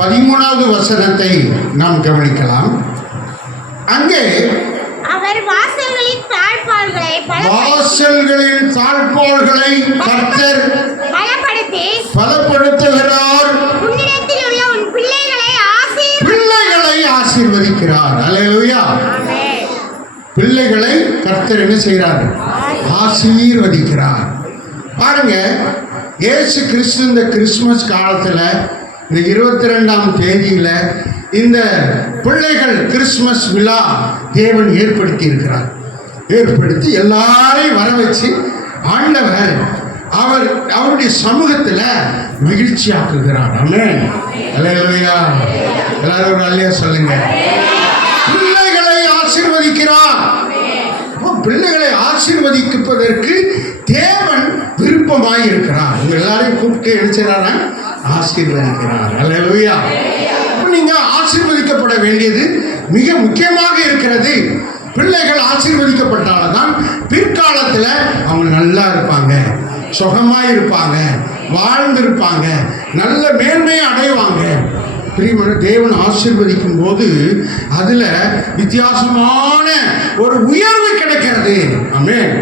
13வது வசனத்தை நாம் கவனிக்கலாம். அங்கே அவர் வாசல்களின் தாழ்பாள்களை கர்த்தர் பலப்படுத்துகிறார். உன்னிடத்தில் உள்ள உன் பிள்ளைகளை ஆசீர்வதிக்கிறார். அல்லேலூயா. பிள்ளைகளை கர்த்தர் என்ன செய்கிறார்? ஆசீர்வதிக்கிறார். பாருங்க, இயேசு கிறிஸ்து இந்த கிறிஸ்துமஸ் காலத்தில் இந்த 22ஆம் தேதியில் இந்த பிள்ளைகள் கிறிஸ்துமஸ் விழா தேவன் ஏற்படுத்தி இருக்கிறார். ஏற்படுத்தி எல்லாரையும் வர வச்சு ஆண்டவர் அவருடைய சமூகத்தில் மகிழ்ச்சியாக்குகிறார். ஆமென். அல்லேலூயா. எல்லாரும் ஒரு அல்லேலூயா சொல்லுங்க. பிள்ளைகளை ஆசீர்வதிக்கிறார். பிள்ளைகளை ஆசீர்வதிப்பதற்கு தேவன் விருப்பமாய் இருக்கிறார். உங்க எல்லாரையும் கூப்பிட்டு என்ன செய்றாரா? ஆசீர்வதிக்கிறார். அல்லேலூயா. நீங்க ஆசீர்வதிக்கப்பட வேண்டியது மிக முக்கியமாக இருக்கிறது. பிள்ளைகள் ஆசீர்வதிக்கப்பட்டால்தான் பிற்காலத்தில் அவங்க நல்லா இருப்பாங்க, சுகமாக இருப்பாங்க, வாழ்ந்திருப்பாங்க, நல்ல மேன்மையை அடைவாங்க. பிரியமான தேவன் ஆசீர்வதிக்கும் போது அதுல வித்தியாசமான ஒரு உயர்வு கிடைக்கிறது. ஆமென்.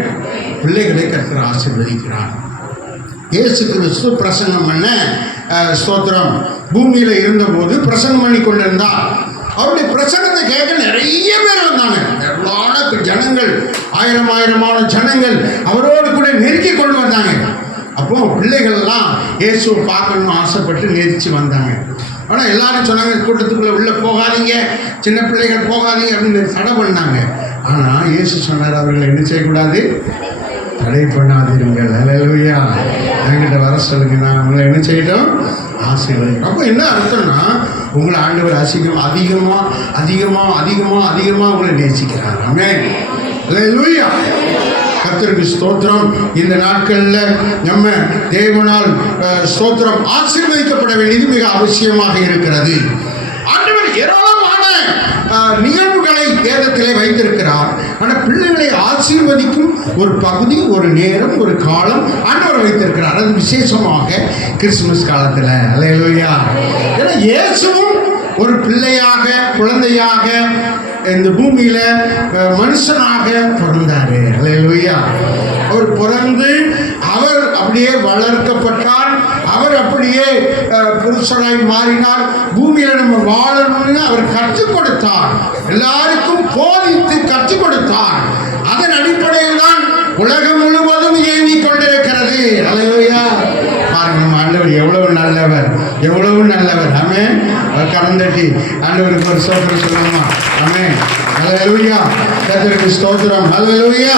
பிள்ளைகளை கர்த்தர் ஆசீர்வதிக்கிறார். இயேசு கிறிஸ்து பிரசங்கம் பண்ண ஸ்தோத்திரம் பூமியில இருந்தபோது பிரசங்கம் பண்ணி கொண்டிருந்தார். அவருடைய பிரசங்கத்தை கேட்க நிறைய பேர் வந்தாங்க. ஜனங்கள், ஆயிரமான ஜனங்கள் அவரோடு கூட நெருக்கி கொண்டு வந்தாங்க. அப்போ பிள்ளைகள்லாம் இயேசுவை பார்க்கணும்னு ஆசைப்பட்டு நெரிச்சு வந்தாங்க. ஆனால் எல்லாரும் சொன்னாங்க, கூட்டத்துக்குள்ளே உள்ளே போகாதீங்க, சின்ன பிள்ளைகள் போகாதீங்க அப்படின்னு தடை பண்ணாங்க. ஆனால் இயேசு சொன்னார், அவர்களை என்ன செய்யக்கூடாது? தடை பண்ணாதீர்கள். அல்லேலூயா. என்கிட்ட வர சொல்லுங்க, நான் உங்களை என்ன செய்யட்டும்? ஆசீர்வதிக்கிறோம். அப்போ என்ன அர்த்தம்னா, உங்களை ஆண்டவர் அதிகமாக உங்களை நேசிக்கிறார். ஆமென். அல்லேலூயா. கர்த்தருக்கு ஸ்தோத்திரம். இந்த நாட்களில் நம்ம தேவனால் ஸ்தோத்திரம் ஆசீர்வதிக்கப்பட வேண்டியது மிக அவசியமாக இருக்கிறது. ஆண்டவர் ஏராளமான நிகழ்வுகளை வேதத்திலே வைத்திருக்கிறார். ஆனால் பிள்ளைகளை ஆசீர்வதிக்கும் ஒரு பகுதி, ஒரு நேரம், ஒரு காலம் ஆண்டவர் வைத்திருக்கிறார். அது விசேஷமாக கிறிஸ்துமஸ் காலத்தில். அல்லேலூயா. ஏன்னா இயேசுவும் ஒரு பிள்ளையாக, குழந்தையாக இந்த பூமியில மனுஷனாக பிறந்தாரு. அல்லேலூயா. அவர் பிறந்து அவர் அப்படியே வளர்க்கப்பட்டார். அவர் அப்படியே புருஷனாய் மாறினார். பூமியில நம்ம வாழணும்னு அவர் கற்றுக் கொடுத்தார். எல்லாருக்கும் போதித்து கற்றுக் கொடுத்தார். அதன் அடிப்படையில் தான் உலகம் முழுவதும் இயங்கிக் கொண்டிருக்கிறது. அல்லேலூயா. பாருங்க, நம்ம ஆண்டவர் எவ்வளவு நல்லவர், எவ்வளவு நல்லவர். ஆமென். கரந்தட்டி ஆண்டவருக்கு ஒரு ஸ்தோத்திரம் சொல்லுமா? ஆமென். அல்லேலூயா. கர்த்தருக்கு ஸ்தோத்திரம். அல்லேலூயா.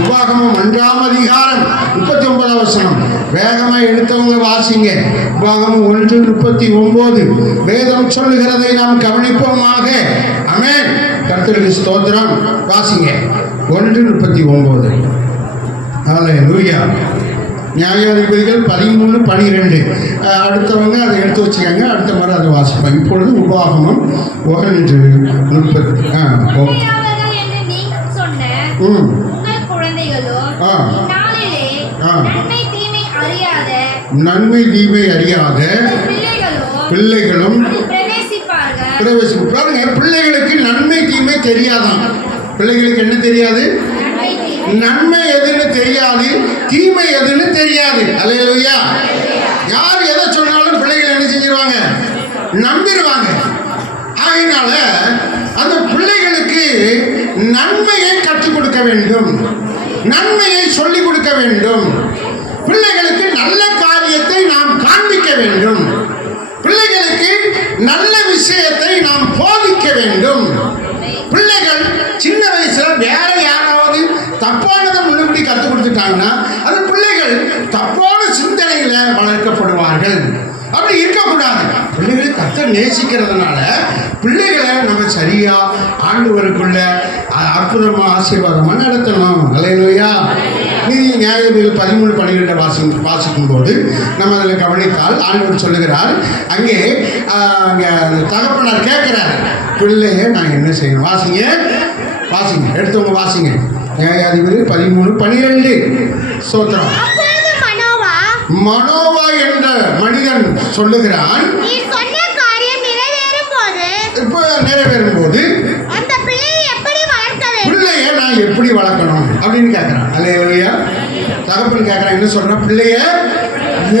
உபாகமம் 1ஆம் அதிகாரம் 39ஆம் வசனம். வேகமாக எடுத்தவங்க வாசிங்க. உபாகமம் 1:39. வேதம் சொல்லுகிறதை நாம் கவனிப்போமாக. ஆமென். கர்த்தருக்கு ஸ்தோத்திரம். வாசிங்க. 1:39. அல்லேலூயா. நியாயாதிபதிகள் 13:12. அடுத்தவங்க அதை எடுத்து வச்சுக்கோங்க. அடுத்த முறை அதை வாசிப்போம். இப்பொழுது உபாகமம் 1:30. நன்மை தீமை அறியாத பிள்ளைகளும் பிரவேசிப்பாங்க. பிள்ளைகளுக்கு நன்மை தீமை தெரியாதான். பிள்ளைகளுக்கு என்ன தெரியாது? நன்மை எதுன்னு தெரியாது, தீமை எதுன்னு தெரியாது. அல்லேலூயா. யார் எதை சொன்னாலும் பிள்ளைகள் என்ன செஞ்சிருவாங்க? நம்பிடுவாங்க. அதனால அந்த பிள்ளைகளுக்கு நன்மையை கற்றுக் கொடுக்க வேண்டும், நன்மையை சொல்லிக் கொடுக்க வேண்டும். பிள்ளைகளுக்கு நல்ல காரியத்தை நாம் காண்பிக்க வேண்டும். பிள்ளைகளுக்கு நல்ல விஷயத்தை நாம் போதிக்க வேண்டும். பிள்ளைகள் சின்ன வயசுல வேற யாராவது தப்பானதை முன்னாடி கற்றுக் கொடுத்துட்டாங்கன்னா அந்த பிள்ளைகள் தப்பான சிந்தனையில வளர்க்கப்படுவார்கள். அப்படி இருக்கக்கூடாது. பிள்ளைகளை கர்த்தர் நேசிக்கிறதுனால பிள்ளைகளை நம்ம சரியா ஆண்டவருக்குள்ள அற்புதமா ஆசீர்வாதமா நடத்தணும். அல்லேலூயா. நீதி நியாயாதிபதிகள் 13:12 வாசிக்கும் போது நம்ம அதில் கவனித்தால் ஆண்டவர் சொல்லுகிறார், அங்கே தகப்பனார் கேட்கிறார், பிள்ளைய நான் என்ன செய்யணும்? வாசிங்க வாசிங்க, எடுத்தவங்க வாசிங்க. நியாயாதிபதிகள் 13:12. ஸ்தோத்திரம். மனோவா என்ற மனிதன் சொல்லுகிறான், வாக்குத்தத்தம் நிறைவேறும் போது அந்த பிள்ளையை எப்படி வளர்க்க வேண்டும்? பிள்ளைய நான் எப்படி வளர்க்கணும் அப்படின்னு கேட்கறான். அல்லேலூயா. தகப்பன் கேட்கறான், என்ன சொல்றான்? பிள்ளைய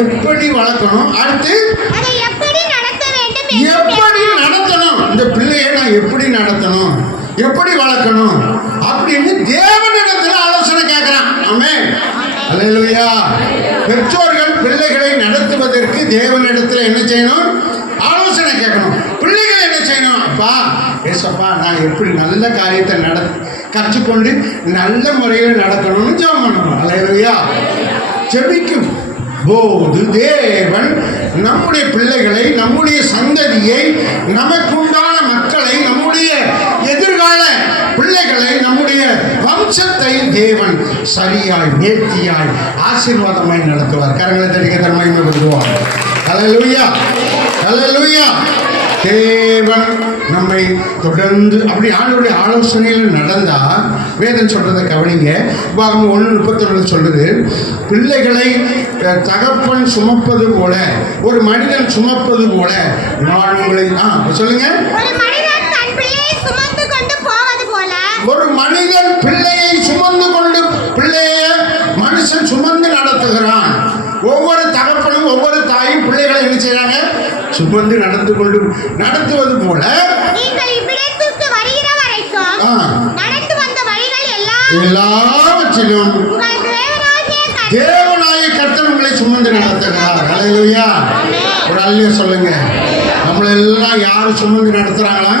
எப்படி வளர்க்கணும், அடுத்து அதை எப்படி நடத்த வேண்டும் என்று எப்படி நடத்தணும், இந்த பிள்ளைய நான் எப்படி நடத்தணும், எப்படி வளர்க்கணும் அப்படின்னு தேவனிடத்துல ஆலோசனை கேட்கிறான். ஆமென். அல்லேலூயா. பெற்றோர்கள் பிள்ளைகளை நடத்துவதற்கு தேவனிடத்துல என்ன செய்யணும்? ஆலோசனை கேட்கணும். பிள்ளைகள் என்ன செய்யணும்? அப்பா ஏசப்பா நான் எப்படி நல்ல காரியத்தை கற்றுக்கொண்டு நல்ல முறையில் நடக்கணும்னு ஜெபம் பண்ணணும். அல்லேலூயா. ஜெபிக்கும் போது தேவன் நம்முடைய பிள்ளைகளை, நம்முடைய சந்ததியை, நமக்குண்டான மக்களை, நம்முடைய எதிர்கால பிள்ளைகளை, நம்முடைய வம்சத்தை தேவன் சரியாய் நேர்த்தியாய் ஆசீர்வாதமாய் நடத்துவார். கரங்களை தடிக்க தன்மைப்படுத்துவார். அல்லேலூயா. அல்லேலூயா. தேவன் நம்மை தொடர்ந்து அப்படி ஆண்டவருடைய ஆலோசனையில் நடந்தா வேதம் சொல்றதை கவனிங்க. பாகம் 1:31 சொல்றது, பிள்ளைகளை தகப்பன் சுமப்பது போல, ஒரு மனிதன் சுமப்பது போல நான் உங்களை சொல்லுங்க. ஒரு மனிதன் தன் பிள்ளையை சுமந்து கொண்டு போவது போல, ஒரு மனிதன் பிள்ளையை சுமந்து கொண்டு, பிள்ளைய மனுஷன் சுமந்து நடத்துகிறான். ஒவ்வொரு தகப்பனும் ஒவ்வொரு தாயும் பிள்ளைகளை என்ன செய்றாங்க? சுமந்து நடத்துவது போல நீங்கள் இவ்விடத்திற்கு வருகிற வரைக்கும் நடந்து வந்த வழிகள் எல்லாவற்றிலும் உங்கள் தேவனாய கர்த்தர் உங்களை சுமந்து நடத்துகிறார். அல்லேலூயா. ஒரு அல்லேலூயா சொல்லுங்க. நம்மளெல்லாம் யாரு சுமந்து நடத்துறாங்களா?